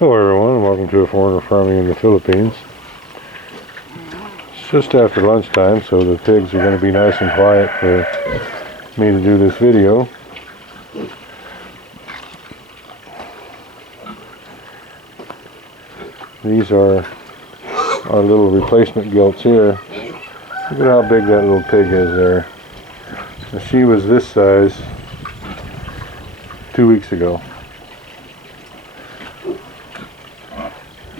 Hello everyone, welcome to A Foreigner Farming in the Philippines. It's just after lunchtime, so the pigs are going to be nice and quiet for me to do this video. These are our little replacement gilts here. Look at how big that little pig is there. Now, she was this size 2 weeks ago.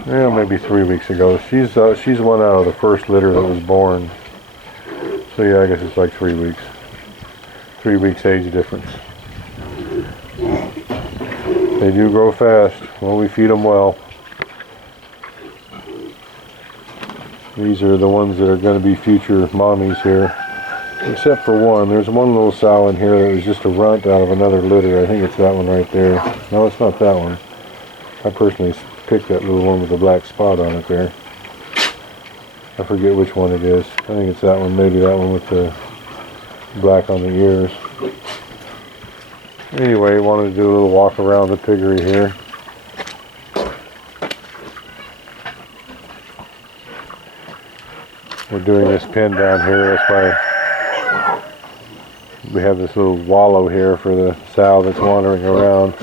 Yeah, maybe 3 weeks ago. She's one out of the first litter that was born. So yeah, I guess it's like 3 weeks. 3 weeks age difference. They do grow fast. Well, we feed them well. These are the ones that are going to be future mommies here. Except for one. There's one little sow in here that was just a runt out of another litter. I think it's that one right there. No, it's not that one. I personally picked that little one with the black spot on it there. I forget which one it is. I think it's that one, maybe that one with the black on the ears. Anyway, wanted to do a little walk around the piggery here. We're doing this pen down here, that's why we have this little wallow here for the sow that's wandering around.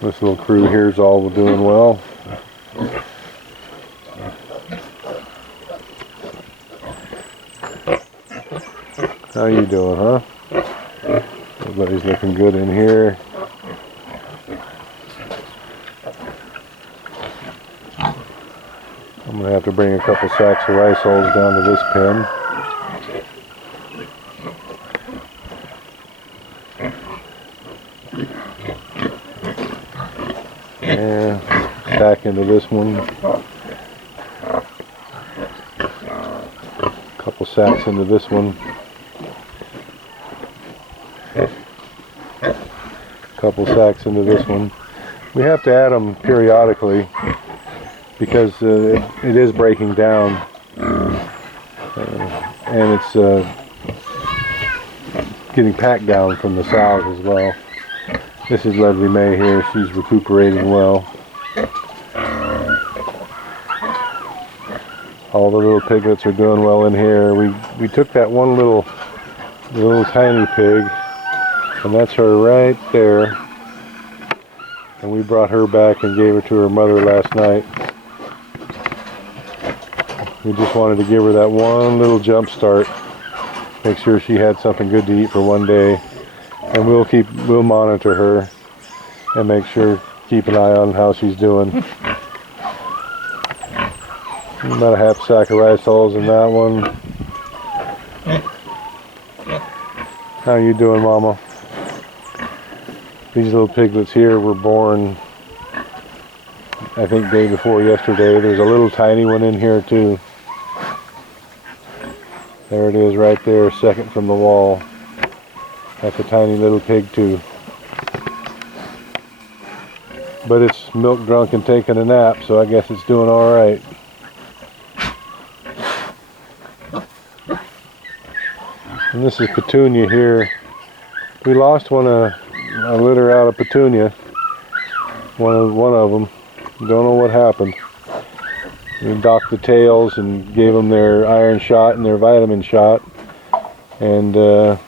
This little crew here is all doing well. How you doing, huh? Everybody's looking good in here. I'm going to have to bring a couple sacks of rice hulls down to this pen. And back into this one. A couple sacks into this one. Couple sacks into this one. We have to add them periodically because it is breaking down, and it's getting packed down from the sows as well. This is Leslie May here. She's recuperating well. All the little piglets are doing well in here. We took that one little tiny pig, and that's her right there. And we brought her back and gave her to her mother last night. We just wanted to give her that one little jump start. Make sure she had something good to eat for one day. And we'll monitor her and make sure, keep an eye on how she's doing. About a half sack of rice hulls in that one. How you doing, Mama? These little piglets here were born, I think, day before yesterday. There's a little tiny one in here too. There it is right there, second from the wall. That's a tiny little pig too. But it's milk drunk and taking a nap, so I guess it's doing all right. And this is Petunia here. We lost a litter out of Petunia. One of them. Don't know what happened. We docked the tails and gave them their iron shot and their vitamin shot. And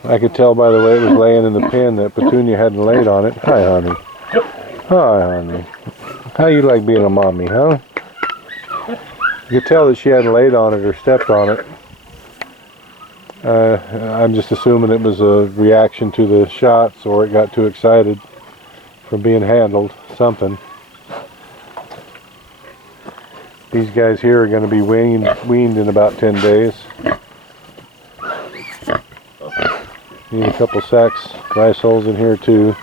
I could tell by the way it was laying in the pen that Petunia hadn't laid on it. Hi, honey. Hi, honey. How you like being a mommy, huh? You could tell that she hadn't laid on it or stepped on it. I'm just assuming it was a reaction to the shots, or it got too excited from being handled. Something. These guys here are going to be weaned in about 10 days. Need a couple sacks, rice hulls in here too.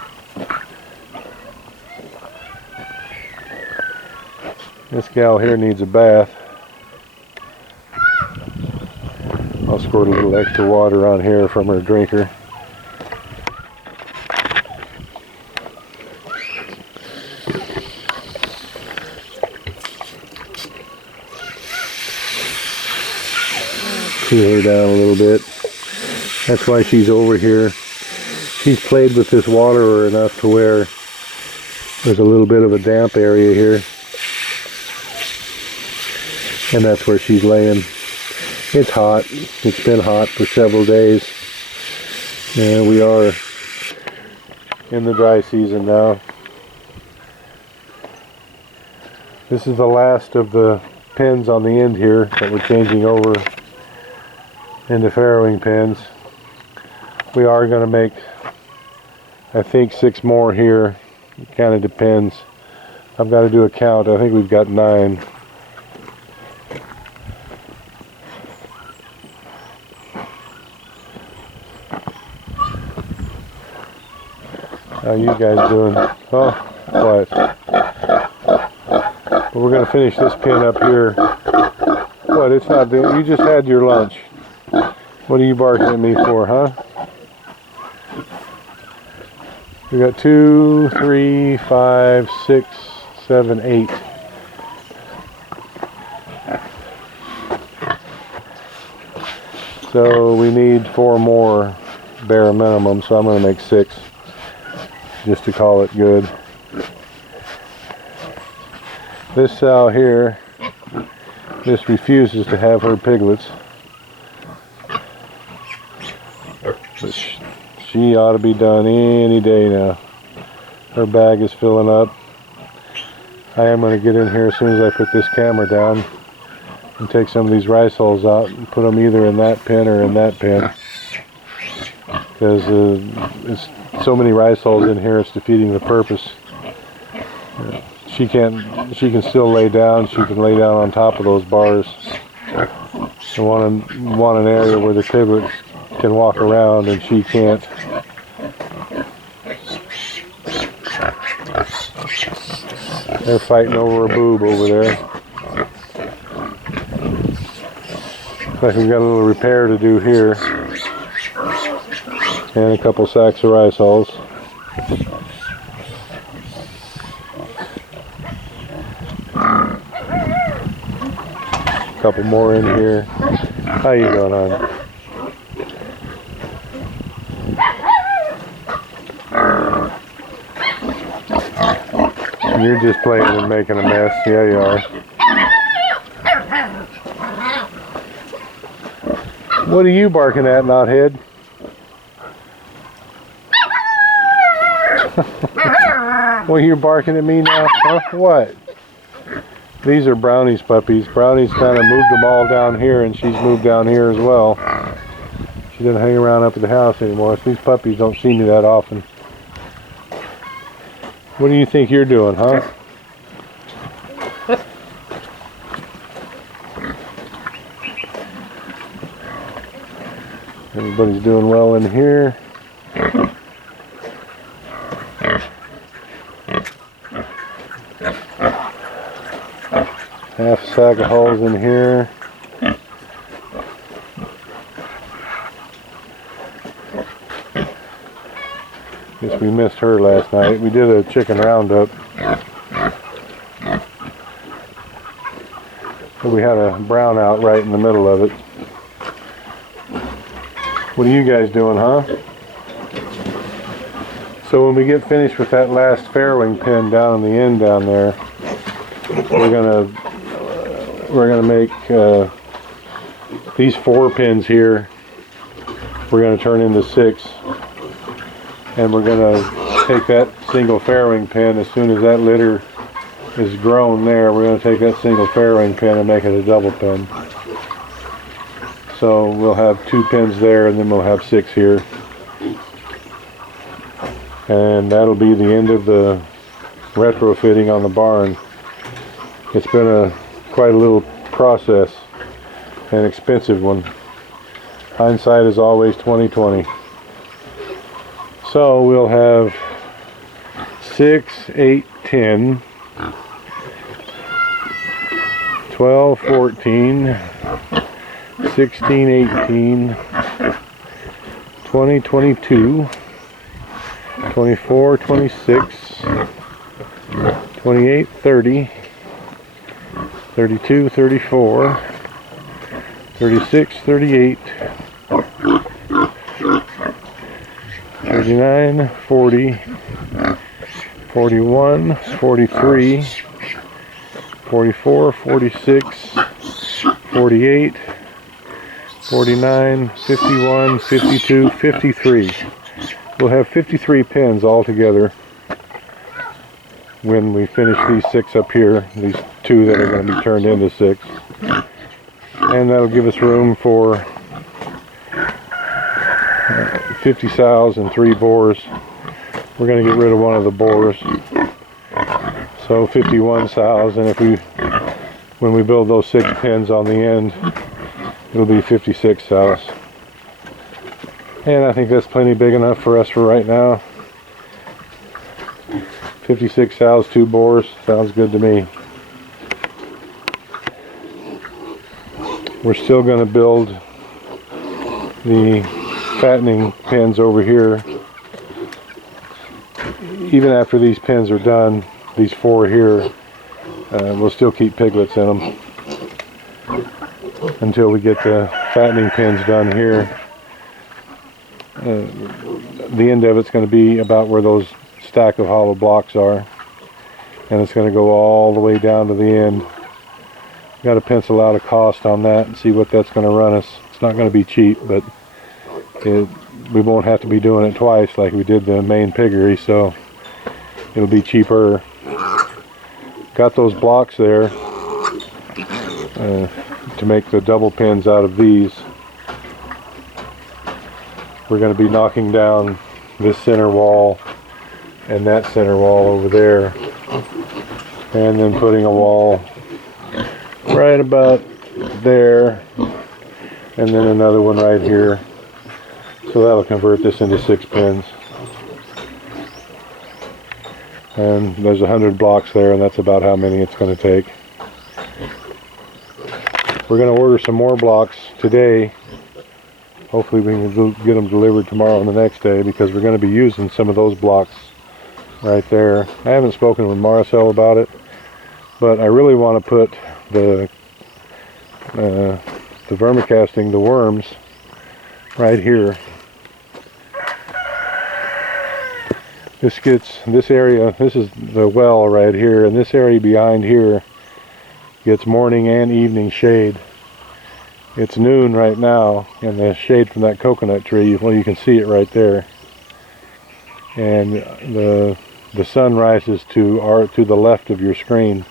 This gal here needs a bath. I'll squirt a little extra water on here from her drinker. Cool her down a little bit. That's why she's over here. she's played with this water enough to where there's a little bit of a damp area here. And that's where she's laying. It's hot. It's been hot for several days. And we are in the dry season now. This is the last of the pins on the end here that we're changing over into farrowing pins. We are going to make, I think, 6 more here. It kind of depends. I've got to do a count. I think we've got 9. How you guys doing? Oh, what? Well, we're going to finish this pin up here. What? It's not doing. You just had your lunch. What are you barking at me for, huh? We got 2, 3, 5, 6, 7, 8. So we need 4 more bare minimum, so I'm going to make 6. Just to call it good. This sow here just refuses to have her piglets. But she ought to be done any day now. Her bag is filling up. I am going to get in here as soon as I put this camera down and take some of these rice hulls out and put them either in that pen or in that pen. Because it's so many rice hulls in here, it's defeating the purpose. She can still lay down. She can lay down on top of those bars. I want an area where the piglets can walk around and she can't. They're fighting over a boob over there. Looks like we've got a little repair to do here. And a couple sacks of rice hulls. A couple more in here. How you doing, hon? You're just playing and making a mess. Yeah, you are. What are you barking at, knothead? Well, you're barking at me now, huh? What? These are Brownie's puppies. Brownie's kind of moved them all down here, and she's moved down here as well. She doesn't hang around up at the house anymore. So these puppies don't see me that often. What do you think you're doing, huh? Everybody's doing well in here. Half a sack of hulls in here. Guess we missed her last night. We did a chicken roundup. But we had a brownout right in the middle of it. What are you guys doing, huh? So when we get finished with that last farrowing pin down in the end down there, we're gonna make these 4 pins here. We're gonna turn into 6, and we're gonna take that single farrowing pin as soon as that litter is grown there. We're gonna take that single farrowing pin and make it a double pin. So we'll have 2 pins there, and then we'll have 6 here. And that'll be the end of the retrofitting on the barn. It's been quite a little process, an expensive one. Hindsight is always 20/20. So we'll have 6, 8, 10, 12, 14, 16, 18, 20, 22, 24, 26, 28, 30, 32, 34, 36, 38, 39, 40, 41, 43, 44, 46, 48, 49, 51, 52, 53. We'll have 53 pins all together when we finish these 6 up here, these 2 that are going to be turned into 6. And that'll give us room for 50 sows and 3 bores. We're going to get rid of one of the bores. So 51 sows, and when we build those 6 pins on the end, it'll be 56 sows. And I think that's plenty big enough for us for right now. 56 sows, 2 bores, sounds good to me. We're still going to build the fattening pens over here. Even after these pens are done, these 4 here, we'll still keep piglets in them until we get the fattening pens done here. The end of it's going to be about where those stack of hollow blocks are, and it's going to go all the way down to the end. Got to pencil out a cost on that and see what that's going to run us. It's not going to be cheap, but we won't have to be doing it twice like we did the main piggery, so it'll be cheaper. Got those blocks there to make the double pins out of these. We're going to be knocking down this center wall and that center wall over there, and then putting a wall right about there, and then another one right here. So that'll convert this into 6 pins. And there's 100 blocks there, and that's about how many it's going to take. We're going to order some more blocks today. Hopefully we can get them delivered tomorrow and the next day, because we're going to be using some of those blocks right there. I haven't spoken with Marcel about it, but I really want to put the vermicasting, the worms, right here. This area, this is the well right here, and this area behind here gets morning and evening shade. It's noon right now, and the shade from that coconut tree, well, you can see it right there. And the sun rises to the left of your screen.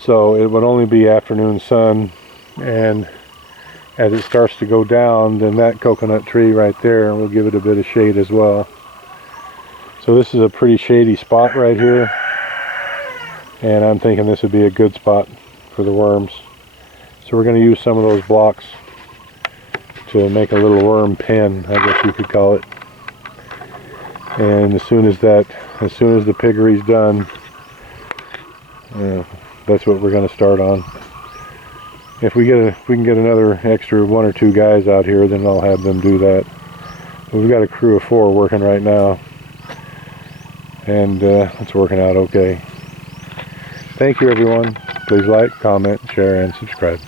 So it would only be afternoon sun, and as it starts to go down, then that coconut tree right there will give it a bit of shade as well. So this is a pretty shady spot right here, and I'm thinking this would be a good spot for the worms. So we're going to use some of those blocks to make a little worm pen, I guess you could call it. And as soon as the piggery's done, that's what we're going to start on. If we can get another extra 1 or 2 guys out here, then I'll have them do that. But we've got a crew of 4 working right now, and it's working out okay. Thank you, everyone. Please like, comment, share, and subscribe.